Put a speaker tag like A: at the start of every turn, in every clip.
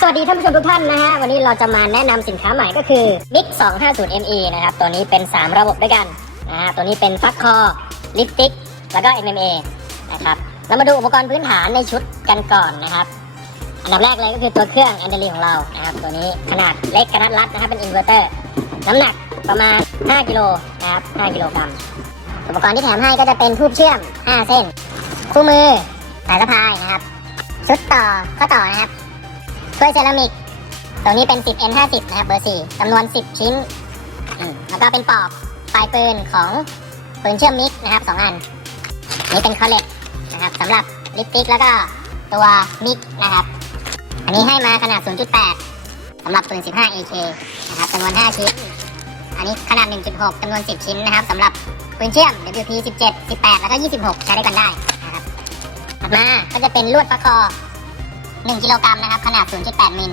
A: สวัสดีท่านผู้ชมทุกท่านนะฮะ วันนี้เราจะมาแนะนำสินค้าใหม่ก็คือ MIX 250 ME นะครับ ตัวนี้เป็น 3 ระบบด้วยกันนะฮะตัวนี้เป็นฟักคอ ลิปติก แล้วก็ MMA นะครับ เรามาดูอุปกรณ์พื้นฐานในชุดกันก่อนนะครับ อันดับแรกเลยก็คือตัวเครื่องแอนเดอรีของเรานะครับ ตัวนี้ขนาดเล็กกระทัดรัดนะครับ เป็นอินเวอร์เตอร์ น้ำหนักประมาณ 5 กิโลนะครับ 5 กิโลกรัม อุปกรณ์ที่แถมให้ก็จะเป็นทูบเชื่อม 5 เส้น คู่มือ สายสะพายนะครับ ชุดต่อข้อต่อนะครับ ถ้วยเซรามิก ตัวนี้เป็น 10 N50 นะครับเบอร์4จำนวน 10 ชิ้น แล้วก็เป็นปอกปลายปืนของปืนเชื่อมมิกนะครับ 2 อัน นี่เป็นคอลเลตนะครับสำหรับลิปติกแล้วก็ตัวมิกนะครับ อันนี้ให้มาขนาด 0.8สำหรับปืน 15 AK นะครับจำนวน 5 ชิ้น อันนี้ขนาด 1.6จำนวน 10 ชิ้นนะครับสำหรับปืนเชื่อม WP 17 18 แล้วก็ 26 ใช้ได้กันได้นะครับถัดมาก็จะเป็นลวดฟักคอ 1กิโลกรัมนะครับ ขนาด 0.8 มิล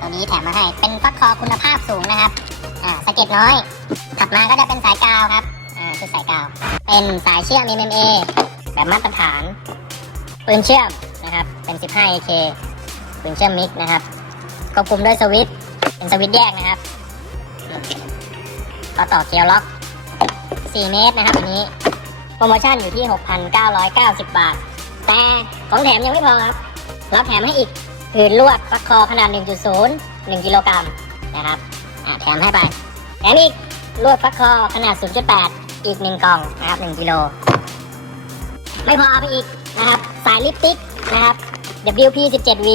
A: ตัวนี้แถมมาให้ เป็นฟักคอคุณภาพสูงนะครับ อ่าสะเก็ดน้อย ถัดมาก็จะเป็นสายกาวครับ อ่าคือสายกาว เป็นสายเชื่อม MMA แบบมาตรฐาน ปืนเชื่อมนะครับ เป็น 15 AK ปืนเชื่อมมิกนะครับ ควบคุมด้วยสวิตช์ เป็นสวิตช์แยกนะครับ ก็ต่อเกียวล็อก 4 เมตรนะครับอันนี้ โปรโมชั่นอยู่ที่ 6,990 บาท แต่ของแถมยังไม่พอครับ เราแถมให้อีกคือลวดฟักคอขนาด 1.0 1กิโลกรัมนะครับแถมให้ไปแถมอีกลวดฟักคอขนาด 0.8 อีก 1กล่องนะครับ1กิโลไม่พอเอาไปอีกนะครับสายลิปสติกนะครับ WP 17V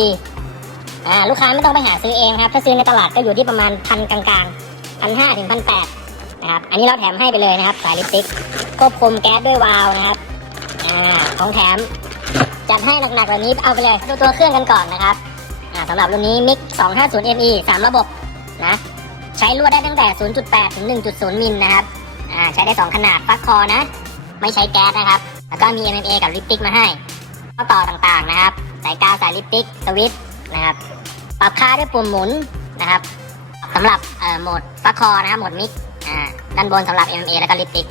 A: อ่าลูกค้าไม่ต้องไปหาซื้อเองครับ ถ้าซื้อในตลาดก็อยู่ที่ประมาณพันกลางๆพันห้าถึงพันแปดนะครับอันนี้เราแถมให้ไปเลยนะครับ สายลิปสติกควบคุมแก๊สด้วยวาล์วนะครับอ่าของแถม จัดให้หนักๆแบบนี้เอาไปเลยดูตัวเครื่องกันก่อนนะครับสำหรับรุ่นนี้ MIG 250 ME 3 ระบบนะใช้ลวดได้ตั้งแต่ 0.8 ถึง 1.0 มิลนะครับใช้ได้ 2 ขนาดฟักคอนะ ไม่ใช้แก๊สนะครับ แล้วก็มี MMA กับลิปติกมาให้ข้อต่อต่างๆนะครับ สายกาวสายลิปติกสวิตช์นะครับปรับค่าด้วยปุ่มหมุนนะครับสำหรับโหมดฟักคอนะครับโหมดมิกด้านบนสำหรับ MMA แล้วก็ลิปติก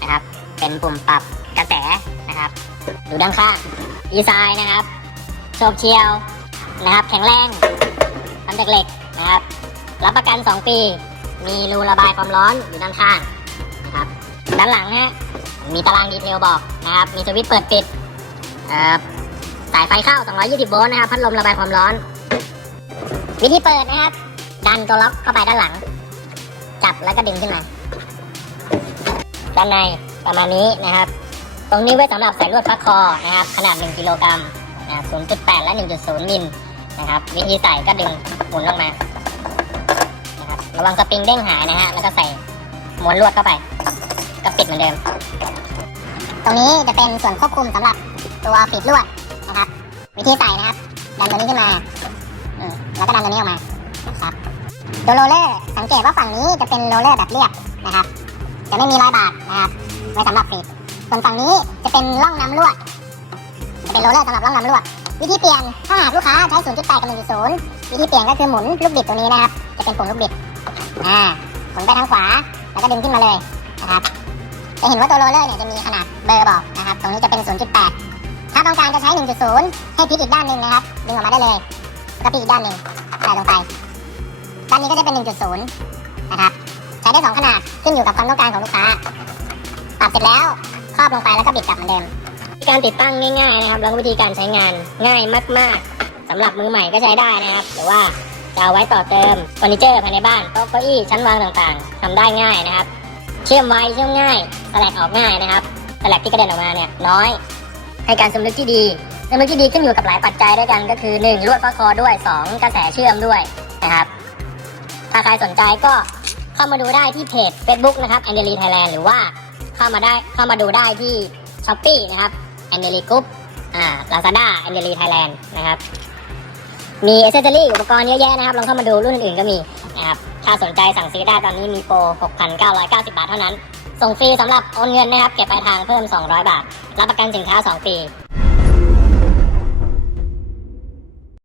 A: นะครับเป็นปุ่มปรับกระแสนะครับ ดูด้านข้างดีไซน์นะครับโฉบเฉียวนะครับ แข็งแรงทำจากเหล็กนะครับ รับประกัน 2 ปี มีรูระบายความร้อนอยู่ด้านข้างนะครับด้านหลังฮะมีตารางดีเทลบอกนะครับ มีสวิตช์เปิดปิดสายไฟเข้า 220 โวลต์นะครับ พัดลมระบายความร้อน วิธีเปิดนะครับ ดันตัวล็อกเข้าไปด้านหลัง จับแล้วก็ดึงขึ้นมา ด้านในประมาณนี้นะครับ ตรงนี้ไว้สำหรับใส่ลวดฟักคอนะครับ ขนาด 1 กิโลกรัมนะ0.8 และ 1.0 มิลนะครับ วิธีใส่ก็ดึงหมุนลงมานะครับระวังสปริงเด้งหายนะฮะ แล้วก็ใส่ม้วนลวดเข้าไป ก็ปิดเหมือนเดิม ตรงนี้จะเป็นส่วนควบคุมสำหรับตัวปิดลวดนะครับ วิธีใส่นะครับ ดันตัวนี้ขึ้นมาแล้วก็ดันตัวนี้ออกมาครับตัวโรลเลอร์สังเกตว่าฝั่งนี้จะเป็นโรเลอร์แบบเรียบนะครับ จะไม่มีรอยบาดนะครับ ไว้สำหรับฟีด ส่วนฝั่งนี้จะเป็นร่องน้ำลวด จะเป็นโรลเลอร์สำหรับร่องน้ำลวด วิธีเปลี่ยนถ้าหากลูกค้าใช้ 0.8 กับ 1.0 วิธีเปลี่ยนก็คือหมุนลูกบิดตัวนี้นะครับ จะเป็นปุ่มลูกบิด อ่าหมุนไปทางขวา แล้วก็ดึงขึ้นมาเลยนะครับ จะเห็นว่าตัวโรลเลอร์เนี่ยจะมีขนาดเบอร์บอกนะครับ ตรงนี้จะเป็น 0.8 ถ้าต้องการจะใช้ 1.0 ให้พลิกอีกด้านหนึ่งนะครับ ดึงออกมาได้เลยก็พลิกอีกด้านหนึ่งใส่ลงไป ด้านนี้ก็จะเป็น 1.0 นะครับ ใช้ได้ 2 ขนาด ขึ้นอยู่กับความต้องการของลูกค้า ปรับเสร็จแล้ว ครอบลงไปแล้วก็บิดกลับเหมือนเดิมการติดตั้งง่ายๆนะครับ แล้วก็วิธีการใช้งานง่ายมาก ๆสำหรับมือใหม่ก็ใช้ได้นะครับ หรือว่าจะเอาไว้ต่อเติมเฟอร์นิเจอร์ภายในบ้านโต๊ะเก้าอี้ชั้นวางต่างๆทำได้ง่ายนะครับ เชื่อมไวเชื่อมง่ายสลัดออกง่ายนะครับสลัดที่กระเด็นออกมาเนี่ยน้อยให้การสมนึกที่ดีสมนึกที่ดีขึ้นอยู่กับหลายปัจจัยด้วยกันก็คือ 1. ลวดฟักคอด้วย 2. กระแสเชื่อมด้วยนะครับ ถ้าใครสนใจก็เข้ามาดูได้ที่เพจ Facebook นะครับ a n d e l y Thailand หรือว่า เข้ามาได้เข้ามาดูได้ที่ช้อปปี้นะครับแอนเดรีกรุ๊ปอ่าลาซาด้าแอนเดลีไทยแลนด์นะครับมีอ c เซสซอรี่อุปกรณ์เยอะแยะนะครับลองเข้ามาดูรุ่นอื่นๆก็มีนะครับถ้าสนใจสั่งซื้อได้ตอนนี้มีโปร 6,990 บาทเท่านั้น ส่งฟรีสำหรับโอนเงินนะครับ เก็บปลายทางเพิ่ม 200 บาท รับประกันสินค้า 2 ปี